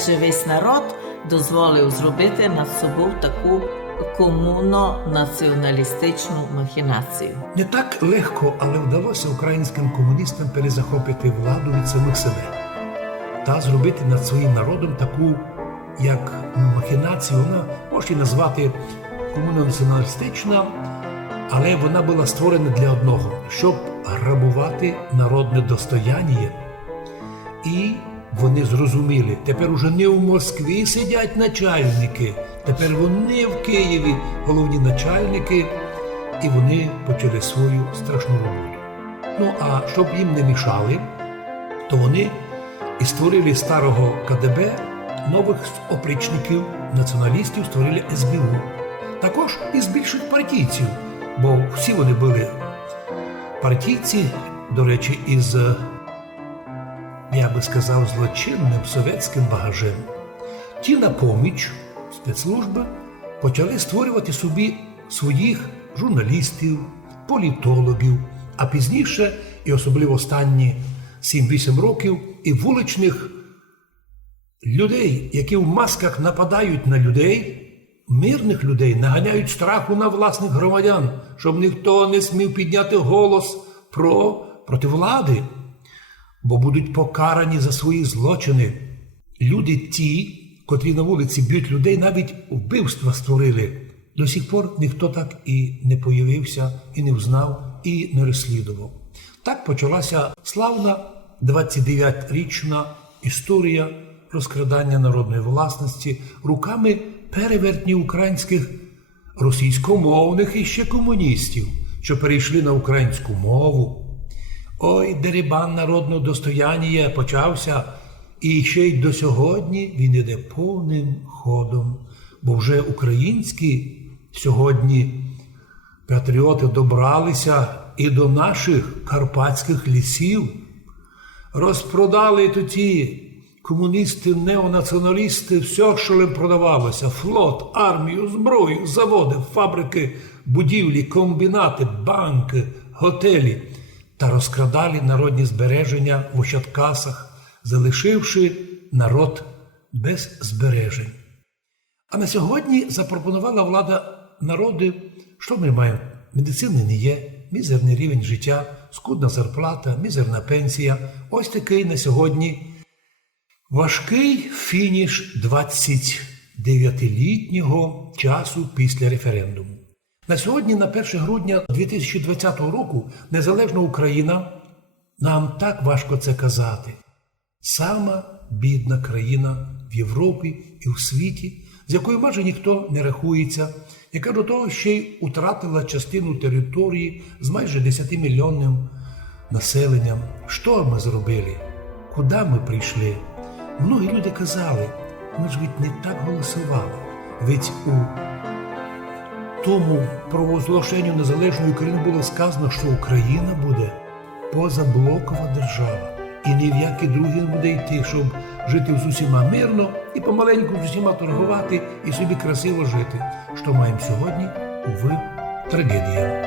адже весь народ дозволив зробити над собою таку комуно-націоналістичну махінацію. Не так легко, але вдалося українським комуністам перезахопити владу від самих себе та зробити над своїм народом таку, як махінацію, вона можна назвати комуно-націоналістична, але вона була створена для одного, щоб грабувати народне достояння. І вони зрозуміли, тепер уже не в Москві сидять начальники, тепер вони в Києві головні начальники, і вони почали свою страшну роботу. Ну, а щоб їм не мішали, то вони і створили старого КДБ, нових опричників, націоналістів, створили СБУ. Також із більших партійців, бо всі вони були партійці, до речі, із, я би сказав, злочинним совєтським багажем. Ті на поміч спецслужби почали створювати собі своїх журналістів, політологів, а пізніше, і особливо останні 7-8 років, і вуличних людей, які в масках нападають на людей, мирних людей, наганяють страху на власних громадян, щоб ніхто не смів підняти голос проти влади, бо будуть покарані за свої злочини. Люди ті, котрі на вулиці б'ють людей, навіть вбивства створили. До сих пор ніхто так і не появився, і не взнав, і не розслідував. Так почалася славна 29-річна історія розкрадання народної власності руками перевертнів українських російськомовних іще комуністів, що перейшли на українську мову. Ой, дерибан народного достояння почався, і ще й до сьогодні він іде повним ходом, бо вже українські сьогодні патріоти добралися і до наших карпатських лісів, розпродали тоді комуністи, неонаціоналісти, все, що їм продавалося, флот, армію, зброю, заводи, фабрики, будівлі, комбінати, банки, готелі, та розкрадали народні збереження в ощадкасах, залишивши народ без збережень. А на сьогодні запропонувала влада народу, що ми маємо? Медицини не є, мізерний рівень життя, скудна зарплата, мізерна пенсія. Ось такий на сьогодні важкий фініш 29-літнього часу після референдуму. На сьогодні, на 1 грудня 2020 року, незалежна Україна, нам так важко це казати, сама бідна країна в Європі і в світі, з якою майже ніхто не рахується, яка до того ще й утратила частину території з майже 10-мільйонним населенням. Що ми зробили? Куди ми прийшли? Многі люди казали, ми ж ведь не так голосували. Ведь у тому провозглашенню незалежної України було сказано, що Україна буде позаблокова держава. І ні в які другі не буде йти, щоб жити з усіма мирно і помаленьку з усіма торгувати і собі красиво жити. Що маємо сьогодні? Уви, трагедія.